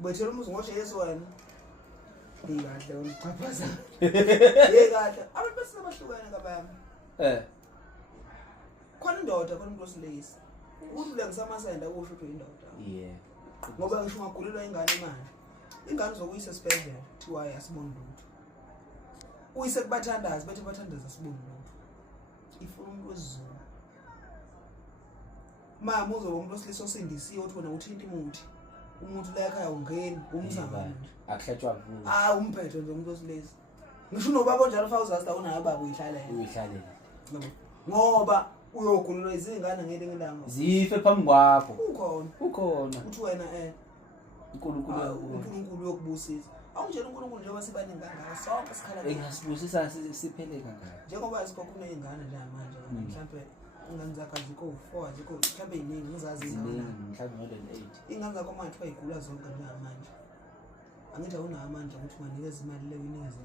Ubethela umuzi ngoshe Yesu wena. Kahle uqhaphaza. Kahle. Abantu basebahlukene kabami. Khona indoda khona umuntu osilisa. Uthi le ngisamasenda kusho ukuthi indoda. Ngoba ngisho ungagulelwa ingane manje. Ingane zokuyisa esibhedlela kuthiwa asiboni lutho. Uyise kubathandazi bethe bathandaza asiboni lutho. Ifuna umuntu wesizulu. Mama uzoba umuntu osilisa osindisiwe uthi wena uthinta imuthi. Umuntu la ekhaya ungeni umzama nje. Akuhlatshwa vuka. Umphethe nje umuntu osilisa. Ngisho nobaba onjalo fawuzazi unayo baba uyihlalela. Ngoba uyogulelwa izingane ngeke ngelanga. Zife phambi kwakho. Ukhona. Uthi wena uNkulunkulu yokubusisa. Awunjela uNkulunkulu njengoba sibaningi kangaka sonke sikhala. Engasibusisa siphele kangaka. Njengoba sikhona izingane nje manje mhlawumbe ingane zakho azikho 4 azikho mhlawumbe iningi ngizazi mhlawumbe more than 8. Ingane zakho manje bayigula zonke njengamanje. Angithi awunayo amandla ukuthi unganikeza imali leyo unikeze.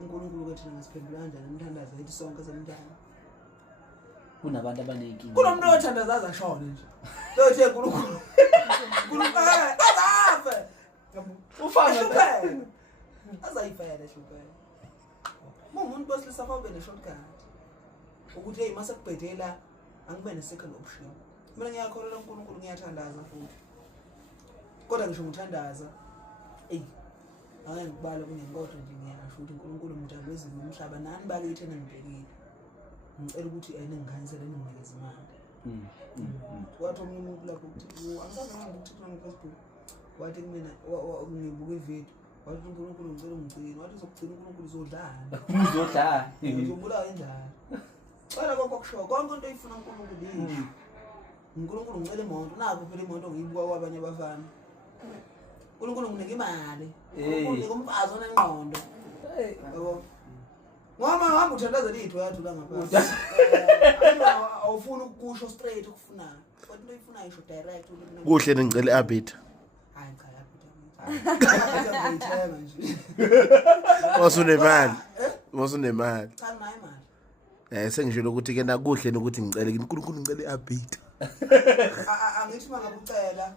uNkulunkulu kwethina ngasiphendula kanjani umthandazo ethi sonke semntana. Kunabantu abanenkinga. Kunomuntu othandaza ashone nje. Lothi uNkulunkulu. uNkulunkulu azafe. Ufana phela. Azayifela hluphe. Umuntu wesilisa awube ne-shortcut. Ukuthi hey mase kubhedela angibe ne-second option. Mina ngiyakholelwa uNkulunkulu ngiyathandaza futhi. Kodwa ngisho ngithandaza ngibala kunenkodwa nje ngiyasho ukuthi uNkulunkulu umdali wezulu nomhlaba nani bakithi engibhekile. Ngicela ukuthi ayiningikhanisele ninginikeze imali. Wathi umuntu lapho ukuthi angisazi ukuthi Facebook wathi kumina ngibuka ivideo wathi uNkulunkulu ngicela ungigcine wathi uzogcina uNkulunkulu uzodlala. Uzobulawa injalo. Cela konke okusho konke into oyifuna uNkulunkulu yini. uNkulunkulu ngicela imoto naku phela imoto ngiyibuka kwabanye abafana. uNkulunkulu nginika imali. uNkulunkulu nginika umfazi onengqondo. Yabo. Ngoba hamba uthandaza litho yathula ngaphansi. Awufuna ukusho straight ukufunayo. Kodwa into oyifunayo isho direct ukuthi kuhle ngicela iAbita. Hayi cha Abita nje. Wasunemali. Cha nayo imali. Sengishilo ukuthi ke nakuhle nokuthi ngicela uNkulunkulu ngicela iAbita. Angithi mangakucela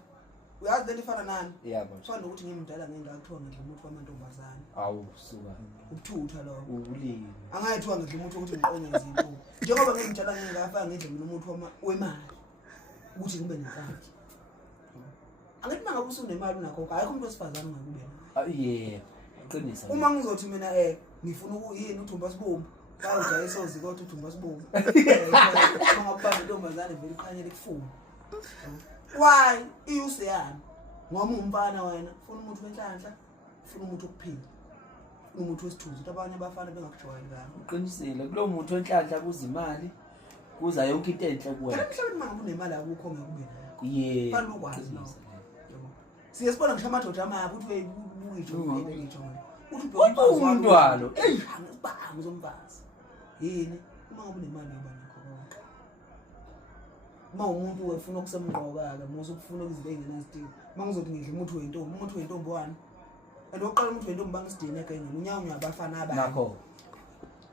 uyazi lento ifana nani? Yebo. Fana ukuthi ngimdala ngingakuthiwa ngidla umuthi wamantombazane. Awusuka. Ukuthutha lokho. Ubulili. Angayithiwa ngidla umuthi ukuthi ngiqonye izinto. Njengoba ngimtshela ngingafaka ngidle mina umuthi wemali ukuthi ngibe nenhlanhla. Angithi mangabe usunemali unakho ayikho umuntu wesifazane ongakube. Yebo. Uqinisa. Uma ngizothi mina ngifuna ukuyini uthumba sibomvu. Kawuja isozi kodwa uthumba sibomvu. Ngaphambi intombazane vele ikhanyele kufuna. Why iyuse yami ngoba umfana wena ufuna umuntu wenhlanhla ufuna umuntu okuphila umuntu wesithunzi ukuthi abanye abafana bengakujoyini ngami uqinisile kulo muntu wenhlanhla kuza imali kuza yonke into enhle kuwena mhlawumbe mangabe unemali akukho ngekube yebo fanele ukwazi no yebo siyesibona ngisho amadoda amabi uthi uyibukisho ngiyijona uthi umntwalo ngizibanga zombazi yini uma ngabe unemali yabana uma umuntu wefuna ukusemqoka-ke muze ukufuna izinto ey'ngenazidingo uma ngizothi ngidla umuthi wentombi wani and oqala umuthi wentombi bangisidini egengeni unyawo uyabafana abanye nakho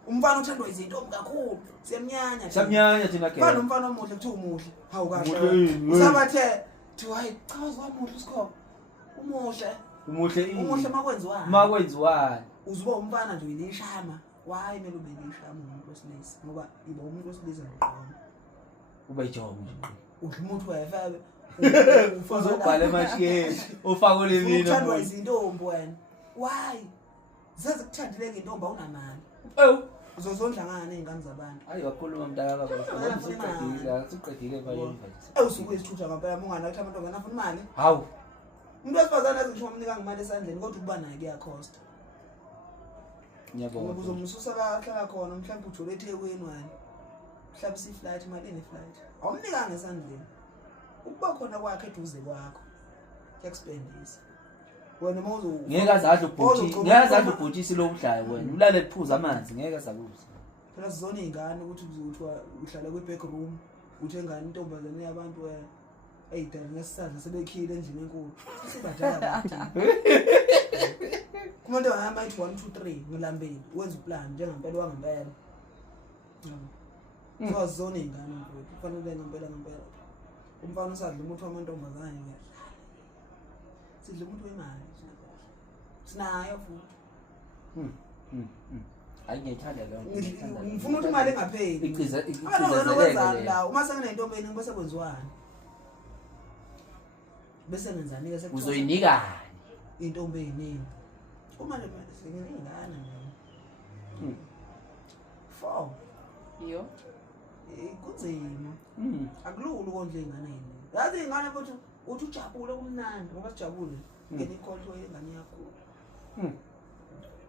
umfana uthandwa izintombi kakhulu siyamnyanya thina ke fana umfana omuhle kuthiwa umuhle hawu kahle usabathe thiwa hayi chaza wamuhle usikhopha umuhle makwenziwani uzuba umfana nje uyilishama wayi mele ube lishama umuntu wesilisa ngoba iba umuntu wesilisa ngoqona uba ijongo nje udla umuthi wefabe uzobhala emashiyeni ufake le mina uthandwa izintombi wena why zezikuthandile intombi awunamali uzozondla ngane izingane zabantu hayi wakhuluma mntaka baba usuqedile bayini usuku esithutha ngempela mungana ukuthi amantombazane afuna imali hawu umuntu wesifazane azisho umnika imali esandleni kodwa ukuba naye kuyakhosta ngiyabona uzomsusa la khona mhlawumbe ujole eThekwini wena mhlawumbe si-flight imali ene-flight awumnikanga esandleni ukuba khona kwakhe eduze kwakho kuyakuspendisa wena uma ngeke azadle ubhotshisi lo mdlayo wena ulale liphuza amanzi ngeke azakuza phela sizona iy'ngane ukuthi uzothiwa uhlala kwi-back room uthi engane intombazane yabantu ey'dala ngesisandla sebekhile endlini enkulu sibadala kumuntu wangamayithi 1 2 3 ngilambeni wenza uplan njengempela wangempela sizona iy'ngane mfowethu kufanele ngempela umfana usadla umuthi wamantombazane sidle umuntu wemali sinayo futhi hayi ngiyithanda leyo ngifuna ukuthi imali engapheli iqizelele la uma senginentombeni bese kwenziwani bese ngenzani ke sekuthi uzoyinikani intombeni uma le mali sengingana mina 4 iyo kunzima akulula ukondla ingane yini yazi ingane futhi uthi ujabule kumnandi ngoba sijabule ngene ikhohlwe ingane yakho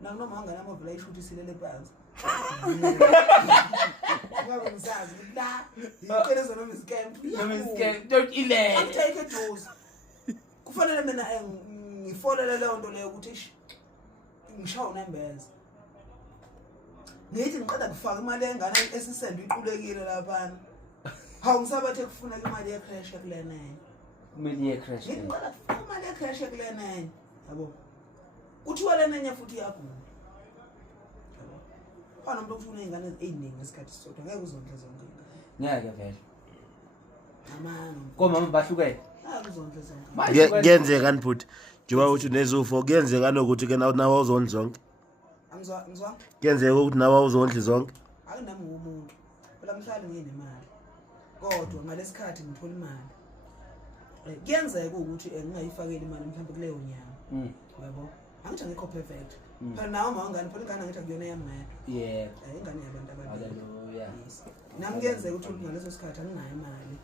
noma ngane amavula ishuthi silele phansi ngabe ngisazi la iqiniso noma iscam don't ile take a dose kufanele mina ngifolele leyo nto leyo ukuthi ngishawo nembeza ngithi ngiqeda kufaka imali engane esisende iqulekile lapha hawu ngisabathe kufuneka imali ye crash kulena imali ye crash ngiqeda kufaka imali ye crash kulena yabo kuthiwa lena enye futhi iyagula yabo fana umuntu ufuna ingane eziningi esikhathi sodwa ngeke uzondla zonke ngeke vele amano komama bahlukene uzondla zonke kuyenzeka nibhuti njengoba uthi nezufo kuyenzeka nokuthi ke nawe uzondla zonke ngizwa kuyenzeka ukuthi nawe uzondla zonke akunami umuntu phela mhlali nginemali kodwa ngalesikhathi ngithola imali kuyenzeka ukuthi ngingayifakeli imali mhlawumbe kuleyo nyanga yabo angithi ngikho perfect phela nawe mawangani phela ingane angithi akuyona yami yebo ingane yabantu ababili haleluya nami kuyenzeka ukuthi ngaleso sikhathi anginayo imali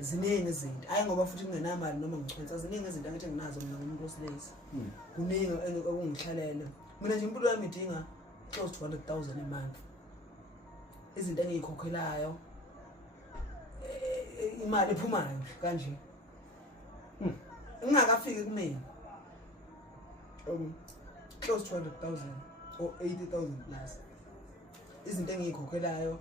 ziningi izinto ayi ngoba futhi ngingenamali noma ngichwenza ziningi izinto angithi nginazo mina ngumuntu osilesi kuningi okungihlalele mina nje impilo yami idinga close to 200,000 a month izinto engiyikhokhelayo imali ephumayo kanje ngingakafiki kumina close to 200,000 or 80,000 plus izinto engiyikhokhelayo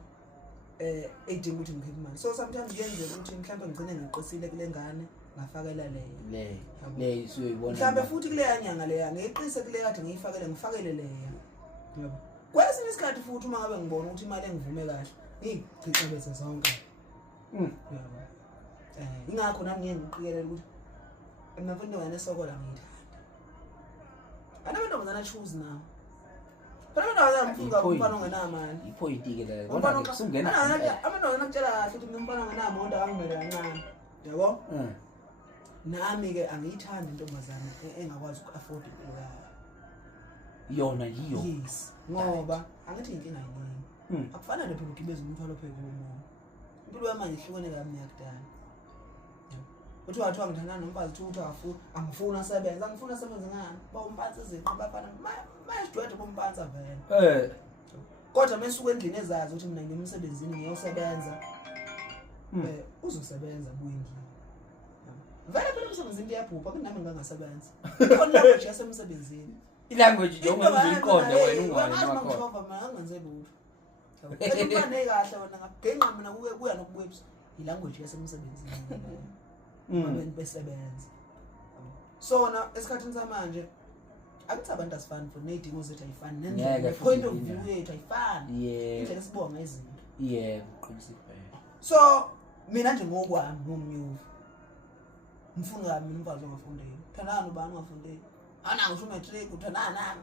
edinga ukuthi ngikhiphe imali so sometimes kuyenzeka ukuthi mhlawumbe ngigcine ngiqisile kule ngane ngafakela le siyoyibona mhlawumbe futhi kule nyanga leya ngiqise kule kade ngifakele leya yabo kwesinye isikhathi futhi uma ngabe ngibona ukuthi imali engivume kahle ngiyichicha bese zonke yabo ingakho nami ngiqikelela ukuthi emafundini wena esokola ngiyithanda anamantombazana choose now phela abantu abamfunga umfana ongenamali ipoint ke la bona kusungena amantombazana akutshela kahle ukuthi ngimfana ongenamonto angimele kancane yabo nami ke angiyithandi intombazana engakwazi uku-afford impilo yayo yona yiyo yes ngoba angithi inkinga yini akufanele phela ugibeze umthwalo phezulu umuntu impilo yami ngihlukene kami yakudala uthi wathiwa ngithanda nomfazi uthi angifuna asebenza ngifuna asebenza ngani bawumpansi izinto bafana mayijwede bompansa vele kodwa mesuke endlini ezazi ukuthi mina ngimsebenzini ngiyosebenza uzosebenza kuyindlela vele phela umsebenzini liyabhupha kunami ngingangasebenza khona language yasemsebenzini ilanguage njengoba uyiqonde wena ungwane wakho mina ngenze lutho ekubane kahle wena ngagenqa mina kuya nokuwebs ilanguage yasemsebenzini abantu besebenza sona esikhathini samanje akuthi abantu asifani for nedingo zethu ayifani nendlela point of view yethu ayifani indlela esibonga izinto qinisile so mina nje ngokwami ngomnyuvu ngifuna ngami umfazi ongafundeli thandana ubani ongafundeli ana ngisho matric uthandana nami